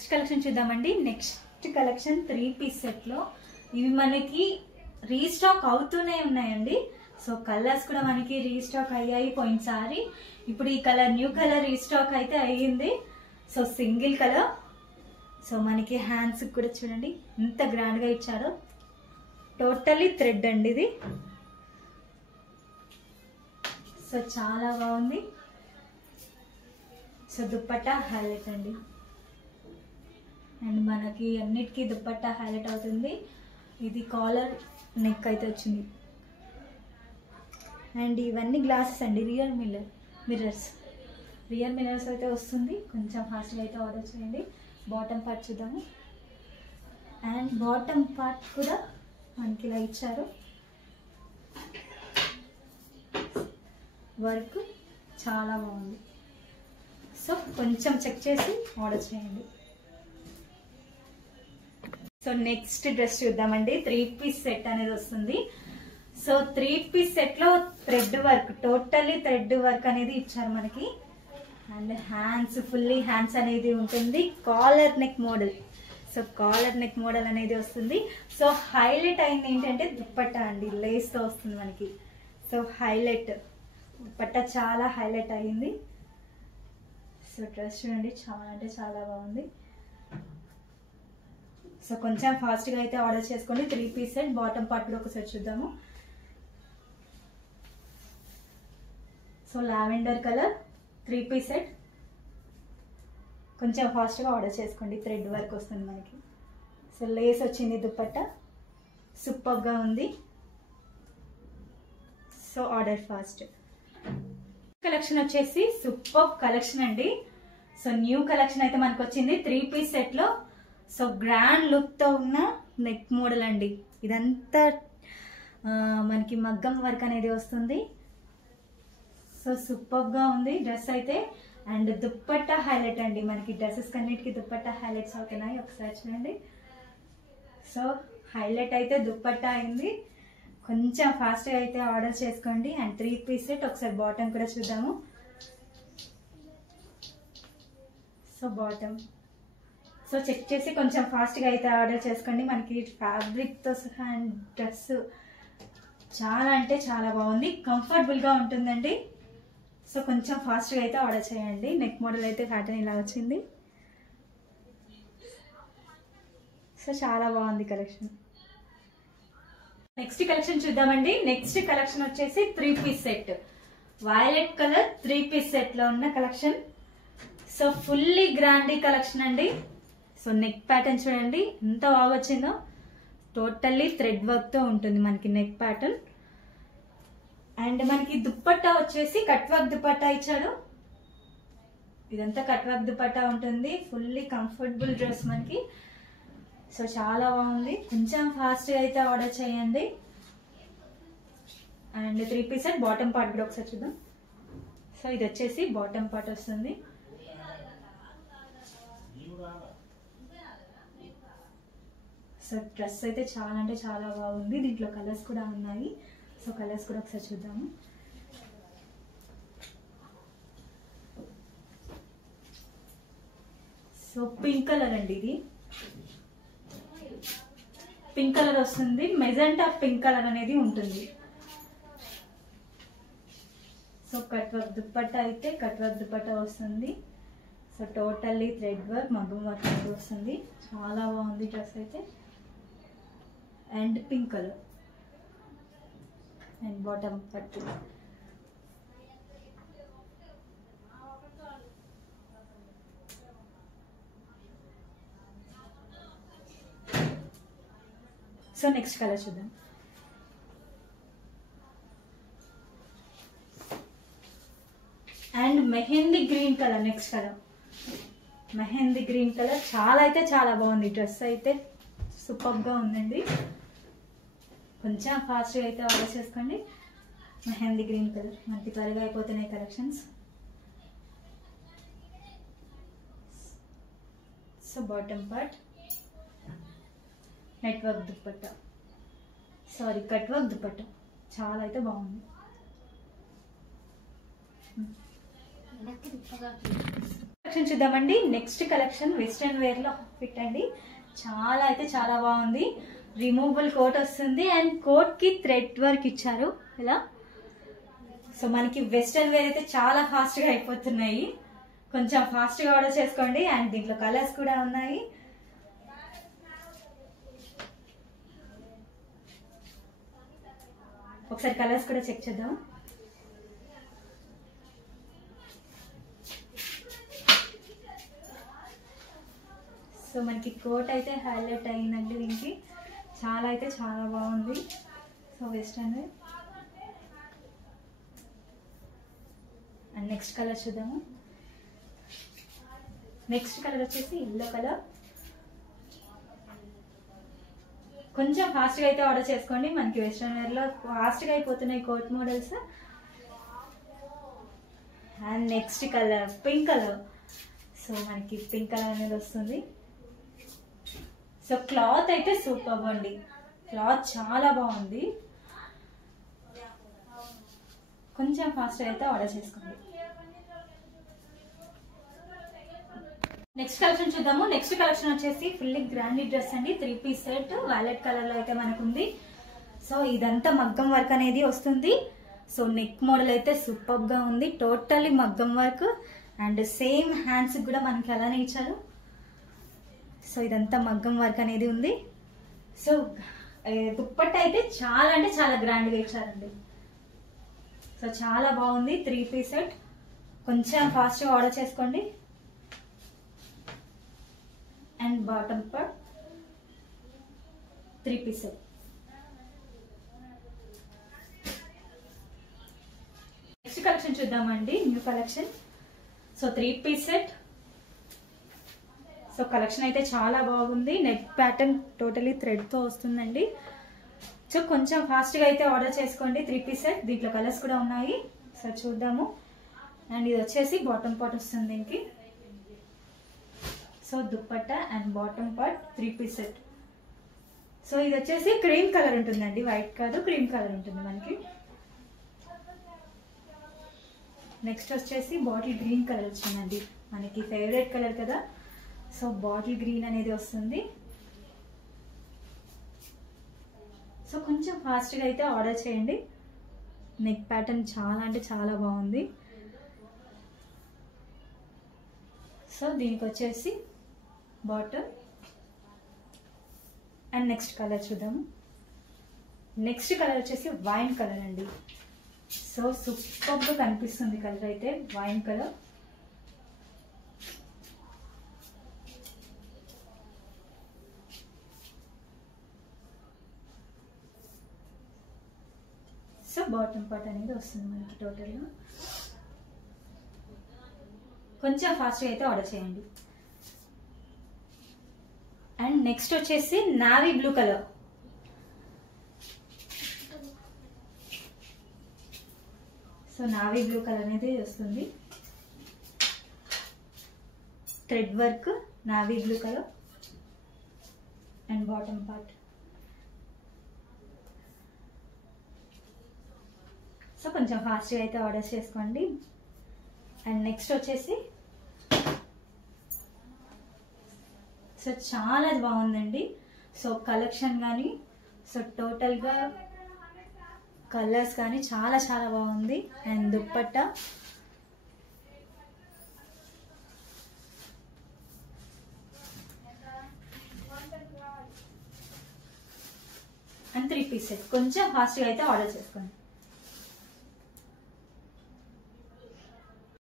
Next collection చూద్దామండి. Next collection 3-piece set లో ఇవి మనకి రీస్టాక్ అవుతూనే ఉన్నాయండి. సో కలర్స్ కూడా మనకి రీస్టాక్ అయ్యాయి పోయినసారి. ఇప్పుడు ఈ కలర్ న్యూ కలర్ రీస్టాక్ అయితే అయ్యింది. So single colour. సో మనకి హ్యాండ్స్ కూడా చూడండి ఎంత గ్రాండ్ గా ఇచ్చారో. టోటల్లీ థ్రెడ్ అండి ఇది. సో చాలా బాగుంది. సో దుప్పట్టా హైలైట్ అండి. అండ్ మనకి అన్నిటికీ దుప్పట్టా హైలైట్ అవుతుంది. ఇది కాలర్ నెక్ అయితే వచ్చింది. అండ్ ఇవన్నీ గ్లాసెస్ అండి, రియల్ మిర్రర్స్ అయితే వస్తుంది. కొంచెం ఫాస్ట్గా అయితే ఆర్డర్ చేయండి. బాటమ్ పార్ట్ చూద్దాము. అండ్ బాటమ్ పార్ట్ కూడా మనకి ఇలా ఇచ్చారు. వర్క్ చాలా బాగుంది. సో కొంచెం చెక్ చేసి ఆర్డర్ చేయండి. సో నెక్స్ట్ డ్రెస్ చూద్దామండి. 3-piece సెట్ అనేది వస్తుంది. సో 3-piece సెట్ లో thread work, totally thread work అనేది ఇచ్చారు మనకి. అండ్ హ్యాండ్స్ ఫుల్లీ హ్యాండ్స్ అనేది ఉంటుంది. Collar neck model. So collar neck model అనేది వస్తుంది. సో హైలైట్ అయింది ఏంటంటే దుప్పట్టా అండి, లేస్ తో వస్తుంది మనకి. సో హైలైట్ దుప్పట్టా చాలా హైలైట్ అయింది. సో డ్రెస్ చూడండి చాలా అంటే చాలా బాగుంది. సో కొంచెం ఫాస్ట్గా అయితే ఆర్డర్ చేసుకోండి. 3-piece set. బాటమ్ పార్ట్ కూడా ఒకసారి చూద్దాము. So lavender colour 3-piece set. కొంచెం ఫాస్ట్గా ఆర్డర్ చేసుకోండి. థ్రెడ్ వర్క్ వస్తుంది మనకి. సో లేస్ వచ్చింది దుప్పట్టా. సూపర్గా ఉంది. So order fast. కలెక్షన్ వచ్చేసి సూపర్ కలెక్షన్ అండి. సో న్యూ కలెక్షన్ అయితే మనకు వచ్చింది 3-piece సెట్ లో. సో గ్రాండ్ లుక్ తో ఉన్న నెక్ మోడల్ అండి. ఇదంతా మనకి మగ్గం వర్క్ అనేది వస్తుంది. సో సూపర్ గా ఉంది డ్రెస్ అయితే. అండ్ దుప్పట్టా హైలైట్ అండి. మనకి డ్రెస్సెస్ కన్నిటికి దుప్పట్టా హైలైట్స్ అవుతున్నాయి. ఒకసారి చూడండి. సో హైలైట్ అయితే దుప్పట్టా అయింది. కొంచెం ఫాస్ట్గా అయితే ఆర్డర్ చేసుకోండి. And 3-piece set. ఒకసారి బాటమ్ కూడా చూద్దాము. So bottom. సో చెక్ చేసి కొంచెం ఫాస్ట్గా అయితే ఆర్డర్ చేసుకోండి. మనకి ఫ్యాబ్రిక్తో సహా అండ్ డ్రెస్ చాలా అంటే చాలా బాగుంది. కంఫర్టబుల్గా ఉంటుందండి. సో కొంచెం ఫాస్ట్గా అయితే ఆర్డర్ చేయండి. నెక్ మోడల్ అయితే ప్యాటర్న్ ఇలా వచ్చింది. సో చాలా బాగుంది కలెక్షన్. నెక్స్ట్ కలెక్షన్ చూద్దామండి. నెక్స్ట్ కలెక్షన్ వచ్చేసి 3-piece set. Violet colour 3-piece set లో ఉన్న కలెక్షన్. సో ఫుల్లీ గ్రాండీ కలెక్షన్ అండి. సో నెక్ ప్యాటర్న్ చూడండి ఎంత బాగా వచ్చిందో. టోటల్లీ థ్రెడ్ వర్క్ తో ఉంటుంది మనకి నెక్ ప్యాటర్న్. అండ్ మనకి దుప్పట్టా వచ్చేసి కట్ వర్క్ దుప్పట్టా ఇచ్చాడు. ఇదంతా కట్ వర్క్ దుప్పట్టా ఉంటుంది. ఫుల్లీ కంఫర్టబుల్ డ్రెస్ మనకి. సో చాలా బాగుంది. కొంచెం ఫాస్ట్గా అయితే ఆర్డర్ చేయండి. And 3-piece set. Bottom part కూడా ఒకసారి చూద్దాం. సో ఇది వచ్చేసి బాటమ్ పార్ట్ వస్తుంది. సో డ్రెస్ అయితే చాలా అంటే చాలా బాగుంది. దీంట్లో కలర్స్ కూడా ఉన్నాయి. సో కలర్స్ కూడా ఒకసారి చూద్దాము. సో పింక్ కలర్ అండి. ఇది పింక్ కలర్ వస్తుంది. మెజెంటా పింక్ కలర్ అనేది ఉంటుంది. సో కట్ వర్క్ దుప్పట్టా అయితే కట్ వర్క్ దుప్పట్టా వస్తుంది. సో టోటల్లీ థ్రెడ్ వర్క్ మగ్గం వర్క్ అనేది వస్తుంది. చాలా బాగుంది డ్రెస్ అయితే. And pink colour and bottom పట్టు. సో నెక్స్ట్ కలర్ చూద్దాం. And mehndi green colour. Next colour mehndi green colour. చాలా అయితే చాలా బాగుంది డ్రెస్ అయితే. సూపర్గా ఉందండి. కొంచెం ఫాస్ట్గా అయితే ఆర్డర్ చేసుకోండి. మెహందీ గ్రీన్ కలర్ మనకి త్వరగా అయిపోతున్నాయి collections. So bottom part net work dupatta, sorry cut work dupatta. చాలా అయితే బాగుంది. కలెక్షన్ చూద్దామండి. నెక్స్ట్ కలెక్షన్ వెస్ట్రన్ వేర్ లో ఫిట్ అండి. చాలా అయితే చాలా బాగుంది. రిమూవబుల్ కోట్ వస్తుంది అండ్ కోట్ కి థ్రెడ్ వర్క్ ఇచ్చారు ఇలా. సో మనకి వెస్ట్రన్ వేర్ అయితే చాలా ఫాస్ట్ గా అయిపోతున్నాయి. కొంచెం ఫాస్ట్ గా ఆర్డర్ చేసుకోండి. అండ్ దీంట్లో కలర్స్ కూడా ఉన్నాయి. ఒకసారి కలర్స్ కూడా చెక్ చేద్దాం. సో మనకి కోట్ అయితే హైలైట్ అయిందండి. దీనికి చాలా అయితే చాలా బాగుంది. So western wear. And next colour చూద్దాము. నెక్స్ట్ కలర్ వచ్చేసి ఎల్లో కలర్. కొంచెం ఫాస్ట్గా అయితే ఆర్డర్ చేసుకోండి. మనకి వెస్ట్రన్ వేర్లో ఫాస్ట్గా అయిపోతున్నాయి coat models. And next colour pink colour. So మనకి పింక్ కలర్ అనేది వస్తుంది. సో క్లాత్ అయితే సూపర్ అండి. క్లాత్ చాలా బాగుంది. కొంచెం ఫాస్ట్గా అయితే ఆర్డర్ చేసుకోండి. నెక్స్ట్ కలెక్షన్ చూద్దాము. నెక్స్ట్ కలెక్షన్ వచ్చేసి ఫుల్లీ గ్రాండ్ డ్రెస్ అండి. 3 పీస్ సెట్ వైలెట్ కలర్ లో అయితే మనకు ఉంది. సో ఇదంతా మగ్గం వర్క్ అనేది వస్తుంది. సో నెక్ మోడల్ అయితే సూపర్ గా ఉంది. టోటల్లీ మగ్గం వర్క్ అండ్ సేమ్ హ్యాండ్స్ కూడా మనకి అలానే ఇచ్చారు. సో ఇదంతా మగ్గం వర్క్ అనేది ఉంది. సో దుప్పట్ట అయితే చాలా అంటే చాలా గ్రాండ్ గా ఇచ్చారండి. సో చాలా బాగుంది. 3 పీస్ సెట్. కొంచెం ఫాస్ట్ గా ఆర్డర్ చేసుకోండి. And bottom part 3 piece set. Next collection చూద్దామండి. New collection. So 3 piece set. So collection అయితే చాలా బాగుంది. నెక్ ప్యాటర్న్ టోటలీ థ్రెడ్ తో వస్తుందండి. సో కొంచెం ఫాస్ట్ గా అయితే ఆర్డర్ చేసుకోండి. 3 పీస్ సెట్. దీంట్లో కలర్స్ కూడా ఉన్నాయి. సో చూద్దాము. అండ్ ఇది వచ్చేసి బాటమ్ పార్ట్ వస్తుంది దీనికి. So dupatta and bottom part 3 piece set. So ఇది వచ్చేసి క్రీమ్ కలర్ ఉంటుందండి. వైట్ కాదు, క్రీమ్ కలర్ ఉంటుంది మనకి. నెక్స్ట్ వచ్చేసి బాటిల్ గ్రీన్ కలర్ వచ్చిందండి. మనకి ఫేవరెట్ కలర్ కదా. సో బాటిల్ గ్రీన్ అనేది వస్తుంది. సో కొంచెం ఫాస్ట్గా అయితే ఆర్డర్ చేయండి. నెక్ ప్యాటర్న్ చాలా అంటే చాలా బాగుంది. సో దీనికి వచ్చేసి బాటమ్ అండ్ నెక్స్ట్ కలర్ చూద్దాము. నెక్స్ట్ కలర్ వచ్చేసి వైన్ కలర్ అండి. సో సూపర్ గా కనిపిస్తుంది కలర్ అయితే. Wine colour. So bottom part అనేది వస్తుంది మనకి టోటల్ గా. కొంచెం ఫాస్ట్గా అయితే ఆర్డర్ చేయండి. అండ్ నెక్స్ట్ వచ్చేసి navy blue colour. So navy blue colour అనేది వస్తుంది. Thread work navy blue colour and bottom part. So కొంచెం ఫాస్ట్గా అయితే ఆర్డర్ చేసుకోండి. అండ్ నెక్స్ట్ వచ్చేసి సో చాలా బాగుందండి. సో కలెక్షన్ కానీ సో టోటల్గా కలర్స్ కానీ చాలా చాలా బాగుంది. And dupatta and 3 piece set. కొంచెం ఫాస్ట్గా అయితే ఆర్డర్ చేసుకోండి.